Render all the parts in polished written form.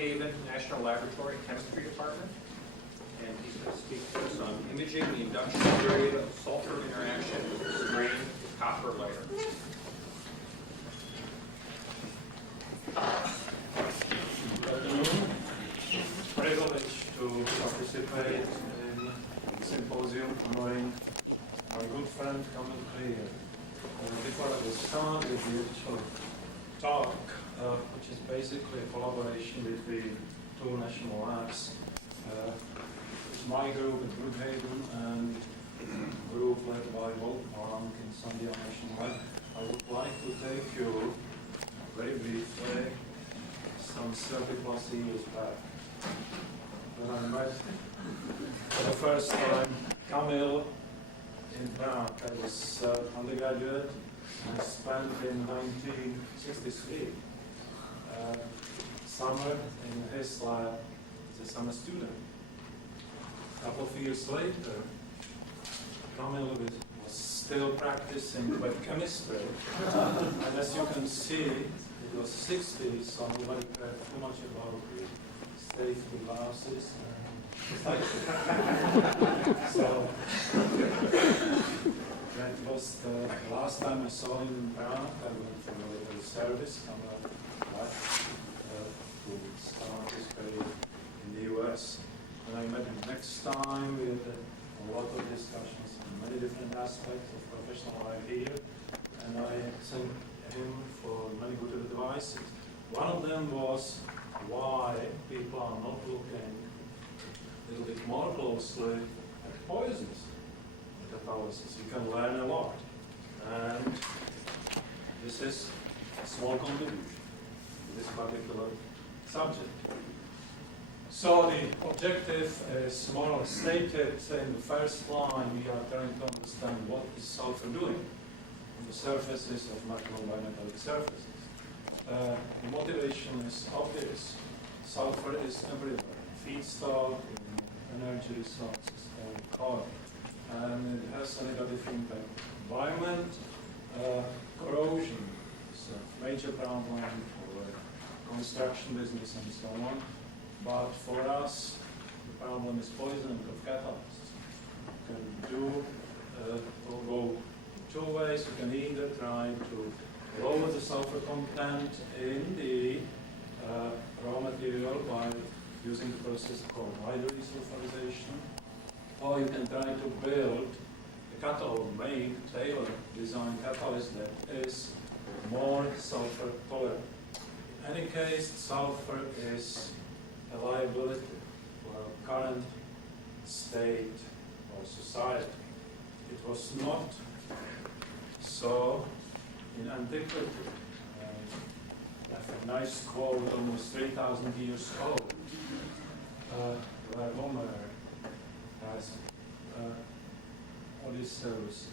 Brookhaven National Laboratory Chemistry Department. And he's going to speak to us on imaging the induction period of sulfur interaction with strained copper layer. Good afternoon. Privilege to participate in the symposium honoring our good friend Kamil Krier. Before I start with the actual talk, which is basically a collaboration between two national labs, my group at Brookhaven and a group led by Wolfgang in Sandia National Lab, I would like to take you very briefly some 30+ years back. When I met for the first time Kamil in Prague, I was undergraduate and spent in 1963 summer in his lab as a summer student. A couple of years later, Kamil was still practicing wet chemistry, and as you can see, it was 60s, so nobody cared too much about the safety glasses. So that was the last time I saw him in Prague. I went for a little service, Kamil left to start his career in the US. When I met him next time, we had a lot of discussions on many different aspects of professional life here, and I thanked him for many good advices. One of them was why people are not looking a little bit more closely at poisons catalysis. You can learn a lot, and this is a small contribution to this particular subject. So the objective is more or less stated in the first line. We are trying to understand what is sulfur doing on the surfaces of macrobimetallic surfaces. The motivation is obvious. Sulfur is everywhere. Feedstock, in energy resources, in coal. And it has a negative impact on the environment. Corrosion is a major problem for construction business and so on. But for us, the problem is poisoning of catalysts. You can do or go two ways. You can either try to lower the sulfur content in the raw material by using the process called hydrodesulfurization, or you can try to build a catalyst, make tailor design catalyst that is more sulfur tolerant. In any case, sulfur is a liability for our current state or society. It was not so in antiquity. I have a nice quote, almost 3,000 years old, where Homer has Odysseus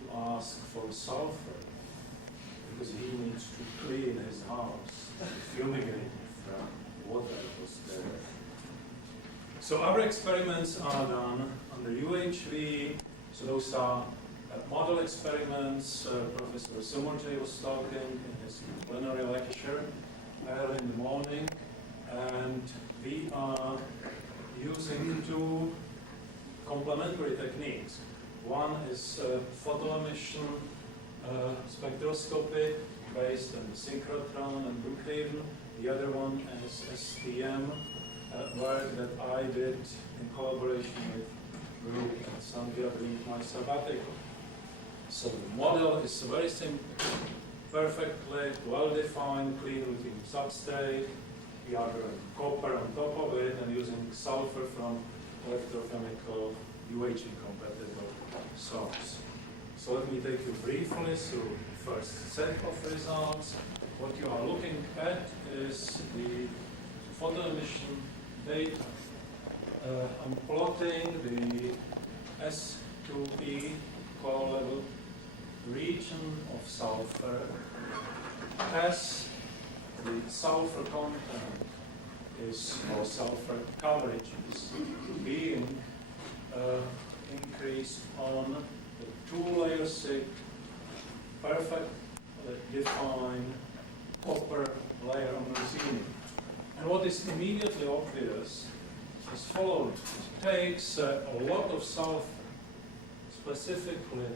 to ask for sulfur because he needs to clean his house, fumigate from water that was there. So our experiments are done under UHV. So those are model experiments. Professor Sumurjay was talking in his plenary lecture early in the morning, and we are using two complementary techniques. One is photoemission spectroscopy based on the synchrotron and Brookhaven. The other one is STM work that I did in collaboration with Brook and Sandia during my sabbatical. So the model is very simple, perfectly well-defined, clean routine substrate. We are doing copper on top of it and using sulfur from electrochemical UHE compatible source. So let me take you briefly through the first set of results. What you are looking at is the photoemission data. I'm plotting the S2P core level region of sulfur as the sulfur content is, or sulfur coverage is being increased on the 2-layer thick, perfectly defined copper layer on the receiving. And what is immediately obvious is following. It takes a lot of sulfur, specifically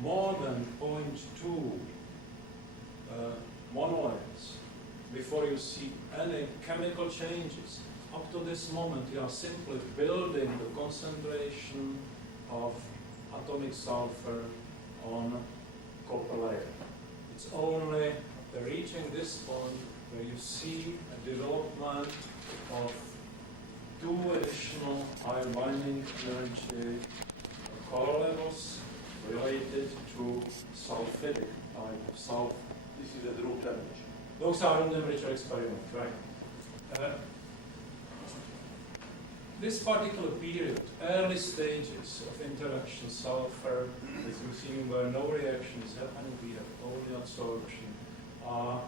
more than 0.2 monolayers, before you see any chemical changes. Up to this moment, you are simply building the concentration of atomic sulfur on copper layer. It's only reaching this point where you see a development of two additional ion binding energy color levels related to sulfidic type of sulfur. This is at room temperature. Those are room temperature experiments, right? This particular period, early stages of interaction sulfur with ruthenium where no reaction is happening, we have only absorption, are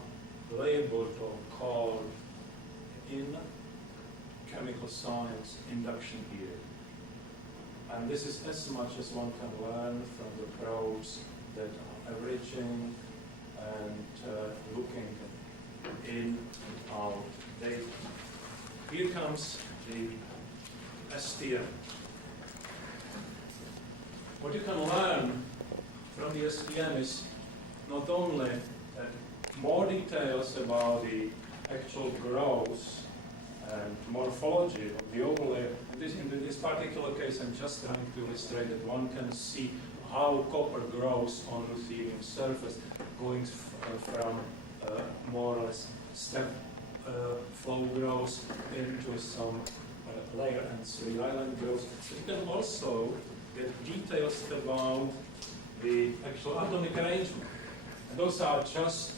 labeled or called in chemical science induction period. And this is as much as one can learn from the probes that are averaging and looking in and out data. Here comes the STM. What you can learn from the STM is not only more details about the actual growth and morphology of the overlay. In this particular case, I'm just trying to illustrate that one can see how copper grows on ruthenium surface, going from more or less step flow growth into some layer and three island growth. So you can also get details about the actual atomic arrangement. And those are just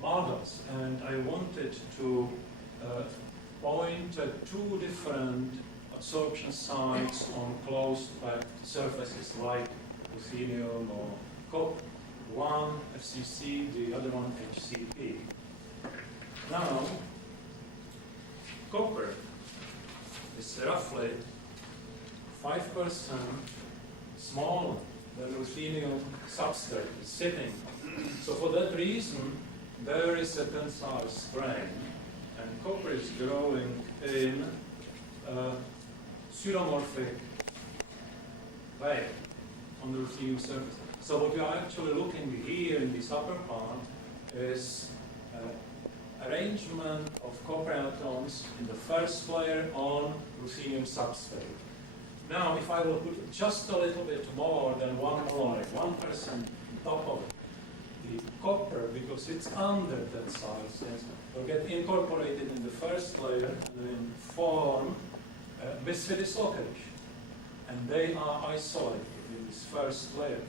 models, and I wanted to point at two different absorption sites on closed packed surfaces like ruthenium or copper. One FCC, the other one HCP. Now, copper is roughly 5% smaller than ruthenium substrate is sitting. So for that reason, there is a tensile strain, and copper is growing in a pseudomorphic way on the ruthenium surface. So what we are actually looking here in this upper part is arrangement of copper atoms in the first layer on ruthenium substrate. Now, if I will put just a little bit more than 1 molar, 1% on top of it, the copper, because it's under that size, will get incorporated in the first layer and then form misfit dislocation. And they are isolated in this first layer.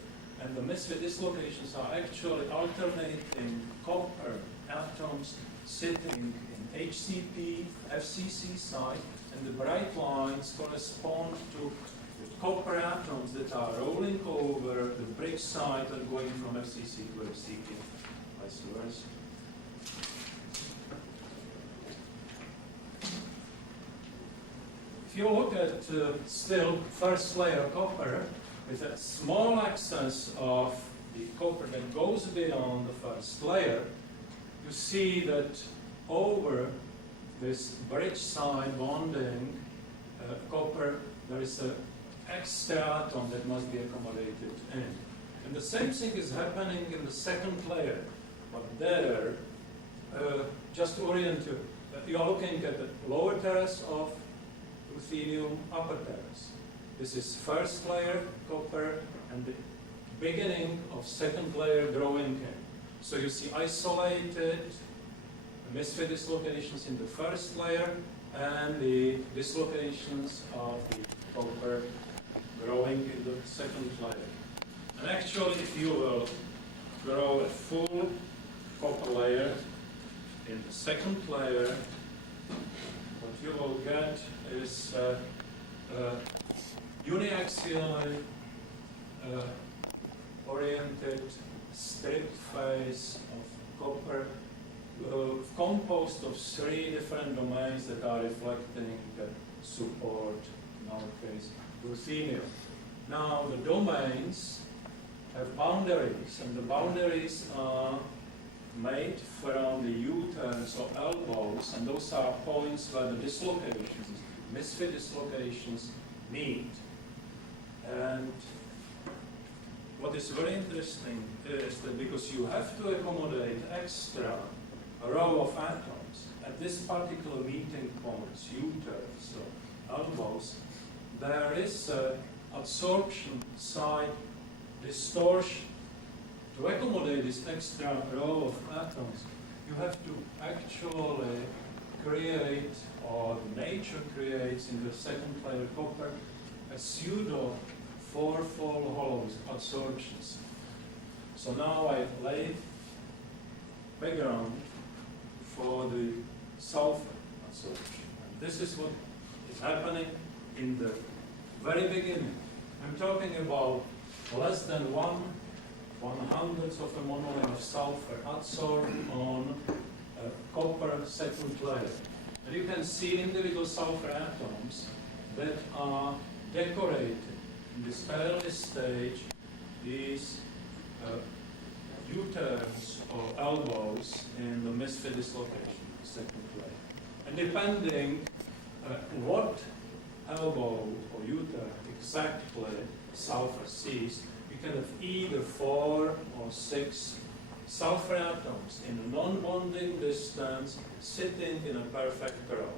And the misfit dislocations are actually alternating copper atoms sitting in HCP, FCC side, and the bright lines correspond to copper atoms that are rolling over the bridge side and going from FCC to FCP, vice versa. If you look at still first layer copper, with a small excess of the copper that goes beyond the first layer, you see that over this bridge side bonding copper, there is an extra atom that must be accommodated in. And the same thing is happening in the second layer. But there, just to orient you, you are looking at the lower terrace of ruthenium, upper terrace. This is first layer copper and the beginning of second layer growing in. So you see isolated misfit dislocations in the first layer and the dislocations of the copper growing in the second layer. And actually, if you will grow a full copper layer in the second layer, what you will get is uniaxially oriented stripped face of copper composed of 3 different domains that are reflecting support, in our case, ruthenium. Now the domains have boundaries, and the boundaries are made from the U-turns or elbows, and those are points where the dislocations, misfit dislocations, meet. And what is very interesting is that because you have to accommodate extra row of atoms at this particular meeting points, U-turns or elbows, there is absorption side distortion. To accommodate this extra row of atoms, you have to actually create, or nature creates in the second layer copper, a pseudo four-fold hollow absorptions. So now I lay background for the sulfur absorption. And this is what is happening in the very beginning. I'm talking about less than 1/100th of a monomer of sulfur adsorbed on a copper second layer. And you can see individual sulfur atoms that are decorated in this early stage, these U-turns or elbows in the misfit dislocation, second layer. And depending what elbow or U-turn exactly sulfur sees, you can have either 4 or 6 sulfur atoms in a non-bonding distance sitting in a perfect row.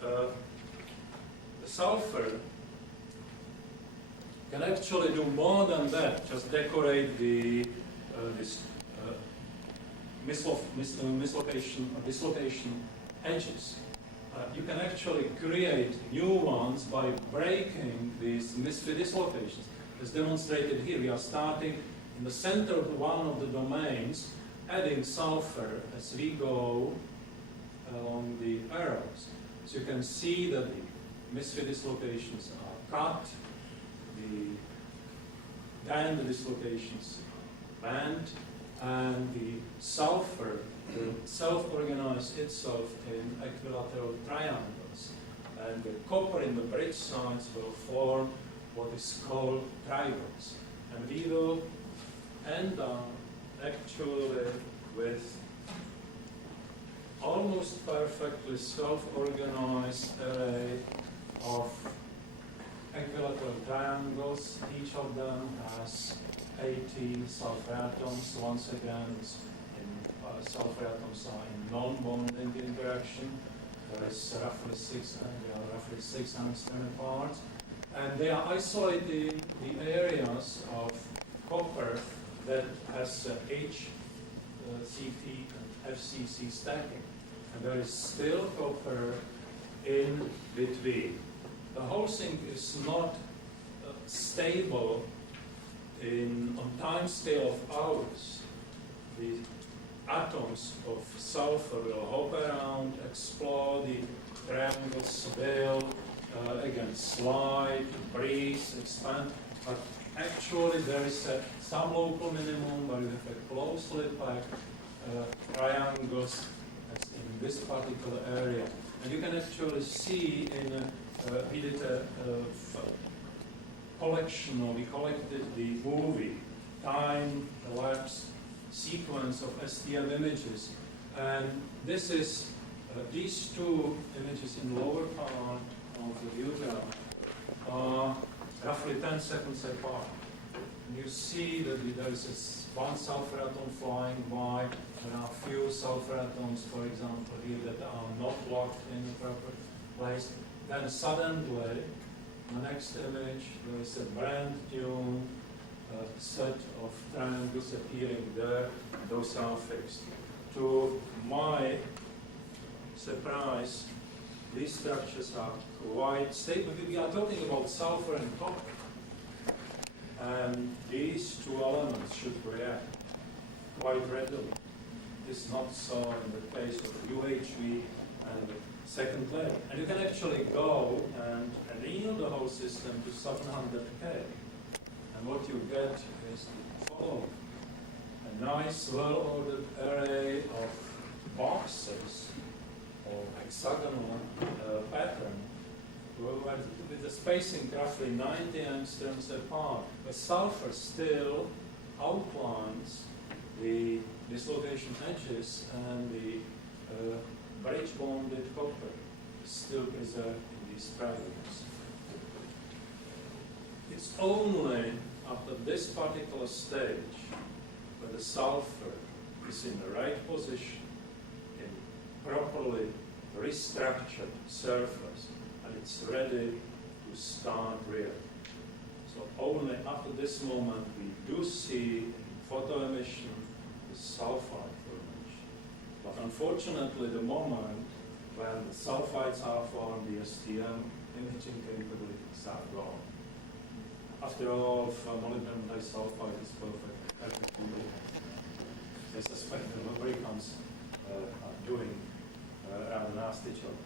The sulfur can actually do more than that, just decorate the dislocation edges. You can actually create new ones by breaking these misfit dislocations. As demonstrated here, we are starting in the center of one of the domains, adding sulfur as we go along the arrows. So you can see that the misfit dislocations are cut, then the dislocations are bent, and the sulfur will self-organize itself in equilateral triangles. And the copper in the bridge sides will form what is called triangles. And we will end up actually with almost perfectly self-organized array of equilateral triangles. Each of them has 18 sulfur atoms. Once again, sulfur atoms are in non-bonding interaction. There is roughly 6 angstrom apart. And they are isolating the areas of copper that has HCT and FCC stacking. And there is still copper in between. The whole thing is not stable on time scale of hours. The atoms of sulfur will hop around, explode, the triangles will again slide, breathe, expand, but actually there is some local minimum where you have a closely packed triangles in this particular area. And you can actually see we did a collection, or we collected the movie time-elapsed sequence of STM images. And this is these two images in the lower part of the view graph are roughly 10 seconds apart. And you see that there is this one sulfur atom flying by. There are few sulfur atoms, for example, here that are not locked in the proper place. Then suddenly, in the next image, there is a brand new set of triangles appearing there. Those are fixed. To my surprise, these structures are quite stable. We are talking about sulfur and copper. And these two elements should react quite readily. This is not so in the case of UHV and the second layer. And you can actually go and anneal the whole system to 700K. And what you get is the following. A nice, well-ordered array of boxes or hexagonal pattern with the spacing roughly 90 angstroms apart. But sulfur still outlines the dislocation edges and the bridge bonded copper is still preserved in these fragments. It's only after this particular stage where the sulfur is in the right position, in properly restructured surface, and it's ready to start reacting. So only after this moment we do see photoemission the sulfide formation. But unfortunately, the moment when the sulfides are formed, the STM imaging capabilities are gone. After all, molybdenum disulfide is perfectly real. I suspect the lubricants are doing a nasty job.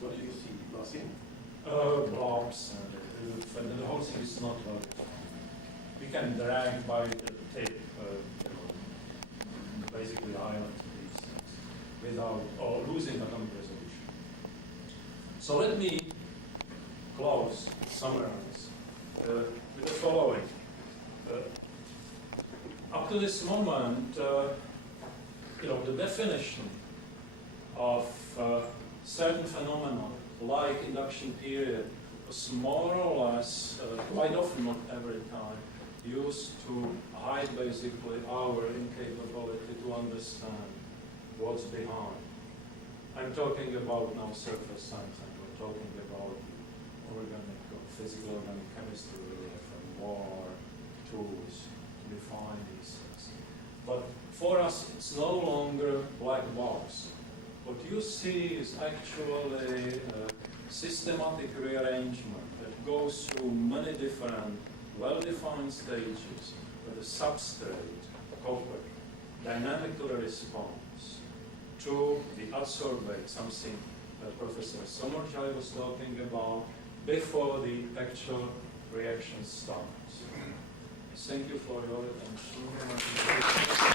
What do you see? Nothing? Blobs, and the whole thing is not well. We can drag by the tape, basically island these things, without or losing atomic resolution. So let me close, summarize with the following. Up to this moment, the definition of certain phenomena, like induction period, was more or less, quite often, not every time, used to hide basically our incapability to understand what's behind. I'm talking about now surface science, and we're talking about organic or physical organic chemistry from war tools to define these things. But for us, it's no longer black box. What you see is actually a systematic rearrangement that goes through many different well-defined stages where the substrate, copper, dynamically responds to the adsorbate, something that Professor Sommerchai was talking about, before the actual reaction starts. Thank you for your attention.